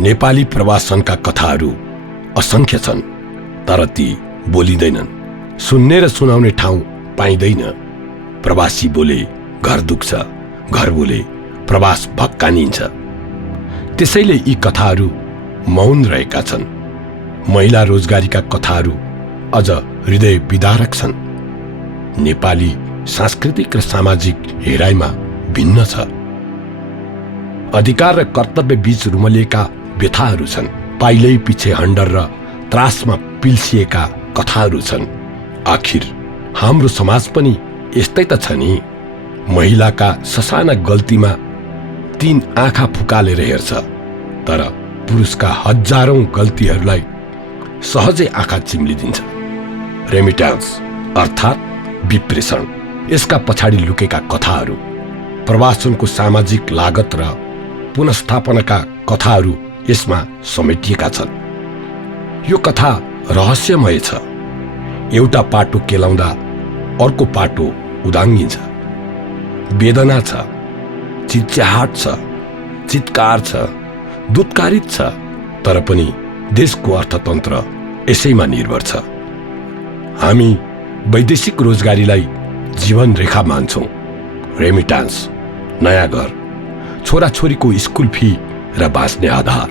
नेपाली प्रवासनका कथाहरू असंख्य छन्, तर ती बोलिँदैनन्। सुन्ने र सुनाउने ठाउँ पाइँदैन। प्रवासी बोले घर दुख्छ, घर बोले प्रवास भक्कानिन्छ। त्यसैले यी कथाहरू मौन रहेका छन्। महिला रोजगारीका कथाहरू अझ हृदय विदारक छन्। नेपाली सांस्कृतिक र सामाजिक हेराइमा भिन्न छ। अधिकार र कर्तव्य बीच रुमलिएका व्यथाहरू छन्। पाइलै पछि हण्डर र त्रासमा पिल्सिएका कथाहरू छन्। आखिर हाम्रो समाज पनि यस्तै त छ नि। महिलाका ससाना गल्तीमा 3 आँखा फुकालेर हेर्छ, तर पुरुषका हजारौं गल्तीहरूलाई सहजै आँखा चिम्लिदिन्छ। रेमिट्यान्स अर्थात् विप्रेषण, यसका पछाडि लुकेका कथाहरू, प्रवासनको सामाजिक लागत र पुनस्थापनाका कथाहरू यसमा समेटिएका छन्। यो कथा रहस्यमय छ। एउटा पाटो केलाउँदा अर्को पाटो उदाङ्गिन्छ। वेदना छ, चिच्याहाट छ, चित्कार छ, दुत्कारित छ, तर पनि देशको अर्थतन्त्र यसैमा निर्भर छ। हामी वैदेशिक रोजगारीलाई जीवन रेखा मान्छौं। रेमिटान्स, नयाँ घर, छोराछोरीको स्कुल फी र बाँच्ने आधार।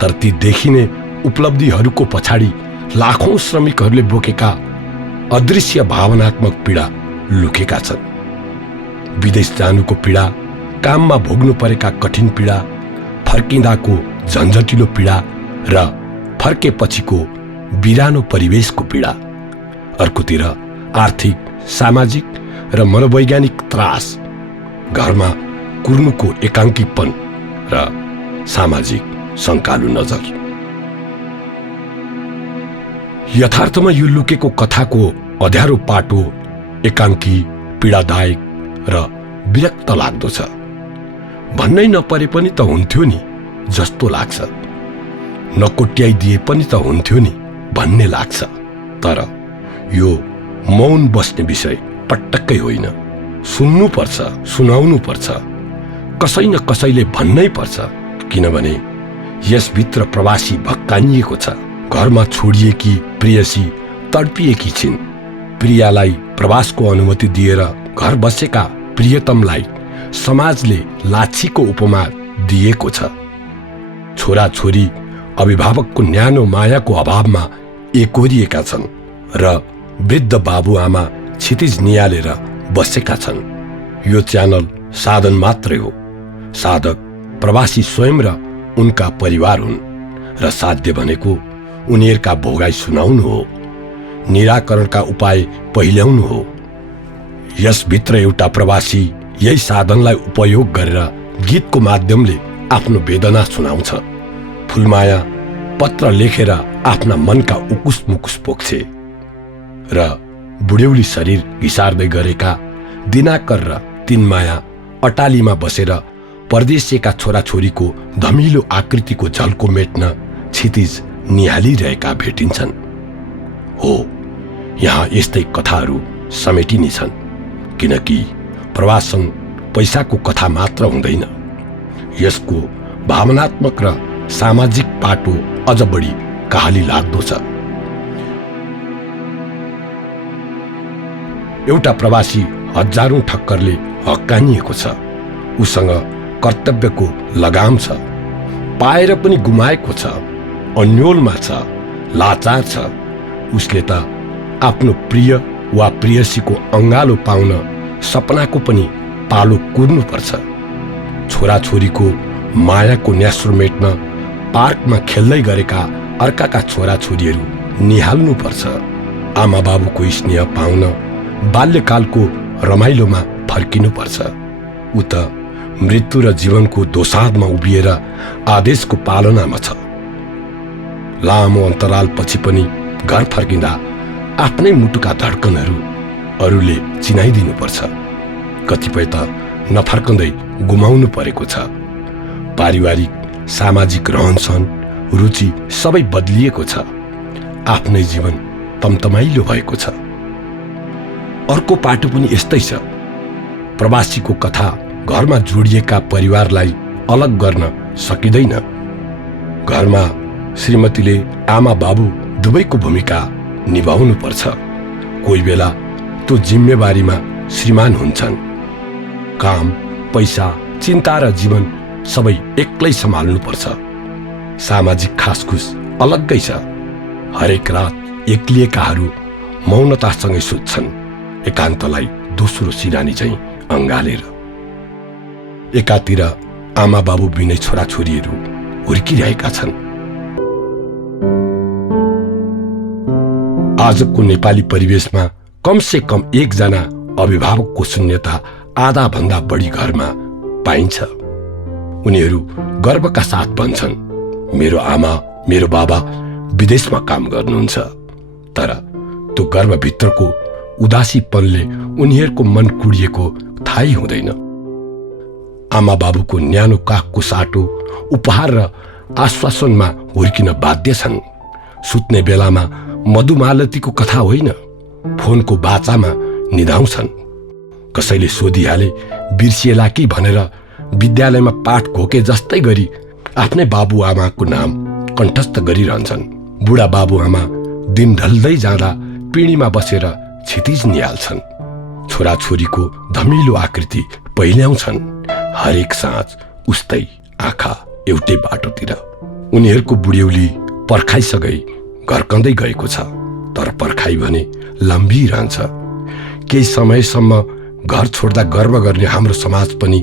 तर ती देखिने उपलब्धिहरूको पछाडि लाखौं श्रमिकहरूले बोकेका अदृश्य भावनात्मक पीडा लुकेका छन्। विदेश जानुको पीडा, काममा भोग्नु परेका कठिन पीडा, फर्किँदाको झन्झटिलो पीडा र फर्केपछिको बिरानो परिवेशको पीडा। अर्कोतिर आर्थिक, सामाजिक र मनोवैज्ञानिक त्रास, घरमा कुर्नुको एकाङ्कीपन र सामाजिक सङ्कालु नजर। यथार्थमा यो लुकेको कथाको अँध्यारो पाटो एकाङ्की, पीडादायक र विरक्त लाग्दो छ। भन्नै नपरे पनि त हुन्थ्यो नि जस्तो लाग्छ। नकोट्याइदिए पनि त हुन्थ्यो नि भन्ने लाग्छ। तर यो मौन बस्ने विषय पटक्कै होइन। सुन्नुपर्छ, सुनाउनुपर्छ, कसै न कसैले भन्नै पर्छ। किनभने यसभित्र प्रवासी भक्कानिएको छ। घरमा छोडिएकी प्रेयसी तडपिएकी छिन्। प्रियालाई प्रवासको अनुमति दिएर घर बसेका प्रियतमलाई समाजले लाछीको उपमा दिएको छ। छोराछोरी अभिभावकको न्यानो मायाको अभावमा एकोरिएका छन् र वृद्ध बाबुआमा क्षितिज नियालेर बसेका छन्। यो च्यानल साधन मात्रै हो। साधक प्रवासी स्वयं र उनका परिवार हुन् र साध्य भनेको उनीहरूका भोगाई सुनाउनु हो, निराकरणका उपाय पहिल्याउनु हो। यसभित्र एउटा प्रवासी यही साधनलाई उपयोग गरेर गीतको माध्यमले आफ्नो वेदना सुनाउँछ। फुलमाया पत्र लेखेर आफ्ना मनका उकुस मुकुस पोख्छे र बुढ्यौली शरीर घिसार्दै गरेका दिनाकर र तिनमाया अटालीमा बसेर परदेशिएका छोराछोरीको धमिलो आकृतिको झल्को मेट्न क्षितिज निहालिरहेका भेटिन्छन्। हो, यहाँ यस्तै कथाहरू समेटिने छन्। किनकि प्रवासन पैसाको कथा मात्र हुँदैन। यसको भावनात्मक र सामाजिक पाटो अझ बढी कहाली लाग्दो छ। एउटा प्रवासी हजारौं ठक्करले हक्कानिएको छ। उसँग कर्तव्यको लगाम छ। पाएर पनि गुमाएको छ। अन्योलमा छ, लाचार छ। उसले त आफ्नो प्रिय वा प्रेयसीको अङ्गालो पाउन सपनाको पनि पालो कुर्नुपर्छ। छोराछोरीको मायाको न्यास्रो मेट्न पार्कमा खेल्दै गरेका अर्काका छोराछोरीहरू निहाल्नुपर्छ। आमा बाबुको स्नेह पाउन बाल्यकालको रमाइलोमा फर्किनुपर्छ। ऊ त मृत्यु र जीवनको दोसाँधमा उभिएर आदेशको पालनामा छ। लामो अन्तरालपछि पनि घर फर्किँदा आफ्नै मुटुका धड्कनहरू अरूले चिनाइदिनुपर्छ। कतिपय त नफर्कँदै गुमाउनु परेको छ। पारिवारिक, सामाजिक रहनसहन, रुचि सबै बदलिएको छ। आफ्नै जीवन तमतमाइलो भएको छ। अर्को पाटो पनि यस्तै छ। प्रवासीको कथा घरमा जोडिएका परिवारलाई अलग गर्न सकिँदैन। घरमा श्रीमतीले आमा बाबु दुवैको भूमिका निभाउनु पर्छ। कोही बेला त्यो जिम्मेवारीमा श्रीमान हुन्छन्। काम, पैसा, चिन्ता र जीवन सबै एक्लै सम्हाल्नु पर्छ। सामाजिक खासखुस अलग्गै छ। हरेक रात एक्लिएकाहरू मौनतासँगै सुत्छन्, एकान्तलाई दोस्रो सिरानी चाहिँ अँगालेर। एकातिर आमा बाबु बिनै छोराछोरीहरू हुर्किरहेका छन्। आजको नेपाली परिवेशमा कमसे कम एकजना अभिभावकको शून्यता आधा भन्दा बढी घरमा पाइन्छ। उनीहरू गर्वका साथ भन्छन्, मेरो आमा मेरो बाबा विदेशमा काम गर्नुहुन्छ। तर त्यो गर्वभित्रको उदासीपनले उनीहरूको मन कुडिएको थाहै हुँदैन। आमा बाबुको न्यानो काखको साटो उपहार र आश्वासनमा हुर्किन बाध्य छन्। सुत्ने बेलामा मधुमालतीको कथा होइन, फोनको बाचामा निधाउँछन्। कसैले सोधिहाले बिर्सिएला कि भनेर विद्यालयमा पाठ घोके जस्तै गरी आफ्नै बाबुआमाको नाम कण्ठस्थ गरिरहन्छन्। बुढा बाबुआमा दिन ढल्दै जाँदा पिँढीमा बसेर क्षितिज निहाल्छन्। छोराछोरीको धमिलो आकृति पहिल्याउँछन्। हरेक साँझ उस्तै आँखा एउटै बाटोतिर। उनीहरूको बुढ्यौली पर्खाइसकै घर्कँदै गएको छ, तर पर्खाइ भने लम्बिरहन्छ। केही समयसम्म घर छोड्दा गर्व गर्ने हाम्रो समाज पनि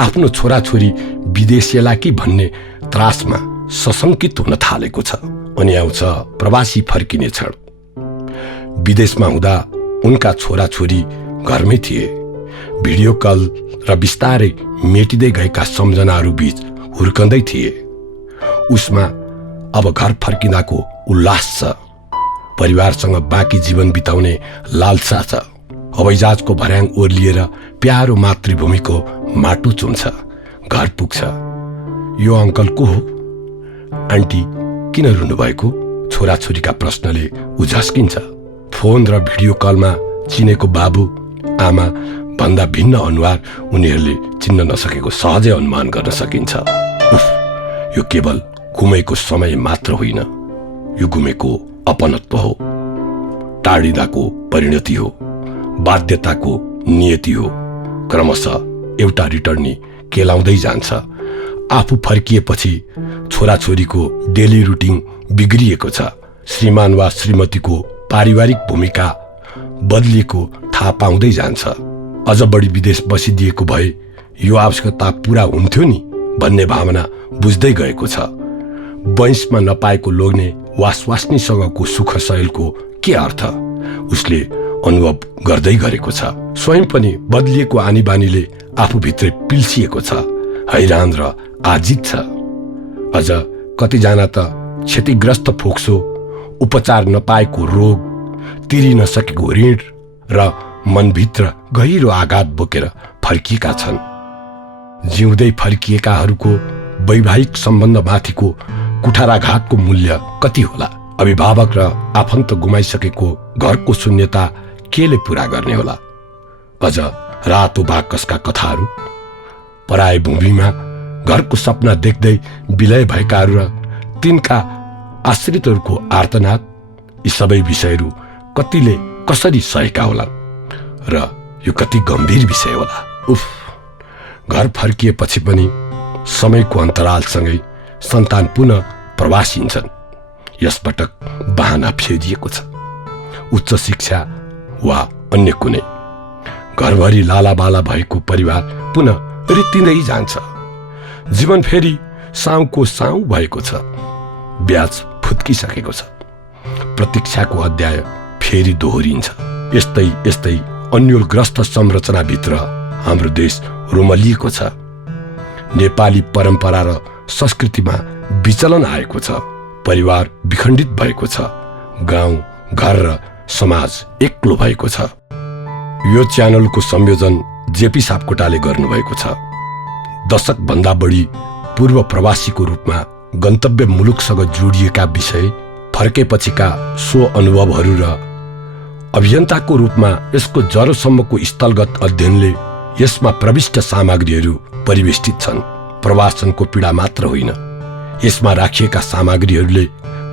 आफ्नो छोराछोरी विदेशिएला कि भन्ने त्रासमा सशङ्कित हुन थालेको छ। अनि आउँछ प्रवासी फर्किने क्षण। विदेशमा हुँदा उनका छोराछोरी घरमै थिए। भिडियो कल र बिस्तारै मेटिँदै गएका सम्झनाहरू बीच हुर्कँदै थिए। उसमा अब घर फर्किँदाको उल्लास छ। परिवारसँग बाँकी जीवन बिताउने लालसा छ। हवाईजहाजको भर्याङ ओर्लिएर प्यारो मातृभूमिको माटो चुम्छ। घर पुग्छ। यो अङ्कल को हो? आन्टी किन रुनुभएको? छोराछोरीका प्रश्नले उझस्किन्छ। फोन र भिडियो कलमा चिनेको बाबु आमा भन्दा भिन्न अनुहार उनीहरूले चिन्न नसकेको सहजै अनुमान गर्न सकिन्छ। उफ, यो केवल गुमेको समय मात्र होइन, यो गुमेको अपनत्व हो, टाढिँदाको परिणति हो, बाध्यताको नियति हो। क्रमशः एउटा रिटर्नी केलाउँदै जान्छ। आफू फर्किएपछि छोराछोरीको डेली रुटिन बिग्रिएको छ। श्रीमान वा श्रीमतीको पारिवारिक भूमिका बदलिएको थाहा पाउँदै जान्छ। अझ बढी विदेश बसिदिएको भए यो आवश्यकता पूरा हुन्थ्यो नि भन्ने भावना बुझ्दै गएको छ। वंशमा नपाएको लोग्ने वा स्वास्नीसँगको सुख शैलको के अर्थ उसले अनुभव गर्दै गरेको छ। स्वयं पनि बदलिएको आनी बानीले आफूभित्रै पिल्सिएको छ। हैरान र आजित छ। अझ कतिजना त क्षतिग्रस्त फोक्सो, उपचार नपाएको रोग, तिरि नसकेको ऋण र मनभित्र गहिरो आघात बोकेर फर्किएका छन्। जिउँदै फर्किएकाहरूको वैवाहिक सम्बन्धमाथिको कुठाराघातको मूल्य कति होला? अभिभावक र आफन्त गुमाइसकेको घरको शून्यता केले पूरा गर्ने होला? अझ रातो बाकसका कथाहरू, पराय भूमिमा घरको सपना देख्दै विलय भएकाहरू र तिनका आश्रितहरूको आर्तनाद, यी सबै विषयहरू कतिले कसरी सहेका होला र यो कति गम्भीर विषय होला? उफ, घर फर्किएपछि पनि समयको अन्तरालसँगै सन्तान पुनः प्रवासिन्छन्। यसपटक बहाना फेरिएको छ। उच्च शिक्षा वा अन्य कुनै। घरभरि लालाबाला भएको परिवार पुनः रित्तिँदै जान्छ। जीवन फेरि साउको साउ भएको छ। ब्याज फुत्किसकेको छ। प्रतीक्षाको अध्याय फेरि दोहोरिन्छ। यस्तै यस्तै अन्योलग्रस्त संरचनाभित्र हाम्रो देश रुमलिएको छ। नेपाली परम्परा र संस्कृतिमा विचलन आएको छ। परिवार विखण्डित भएको छ। गाउँ, घर र समाज एक्लो भएको छ। यो च्यानलको संयोजन जेपी सापकोटाले गर्नुभएको छ। दशक भन्दा बढी पूर्व प्रवासीको रूपमा गन्तव्य मुलुकसँग जोडिएका विषय, फर्केपछिका सो अनुभवहरू र अभियन्ताको रूपमा यसको जरोसम्मको स्थलगत अध्ययनले यसमा प्रविष्ट सामग्रीहरू परिवेष्टित छन्। प्रवासनको पीडा मात्र होइन, यसमा राखिएका सामग्रीहरूले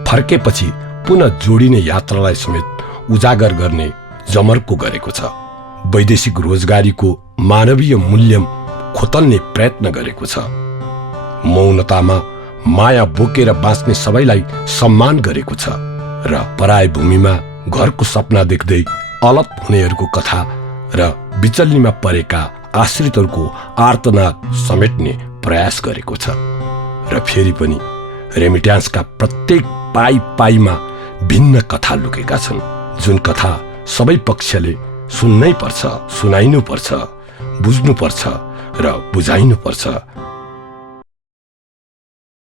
फर्केपछि पुनः जोडिने यात्रालाई समेत उजागर गर्ने जमर्को गरेको छ। वैदेशिक रोजगारीको मानवीय मूल्य खोतल्ने प्रयत्न गरेको छ। मौनतामा माया बोकेर बाँच्ने सबैलाई सम्मान गरेको छ र पराय भूमिमा घरको सपना देख्दै अलग हुनेहरूको कथा र बिचल्लीमा परेका आश्रितहरूको आर्तनाद समेट्ने प्रयास गरेको छ। र फेरि पनि रेमिट्यान्सका प्रत्येक पाइमा भिन्न कथा लुकेका छन्, जुन कथा सबै पक्षले सुन्नै पर्छ, सुनाइनु पर्छ, बुझ्नु पर्छ र बुझाइनु पर्छ।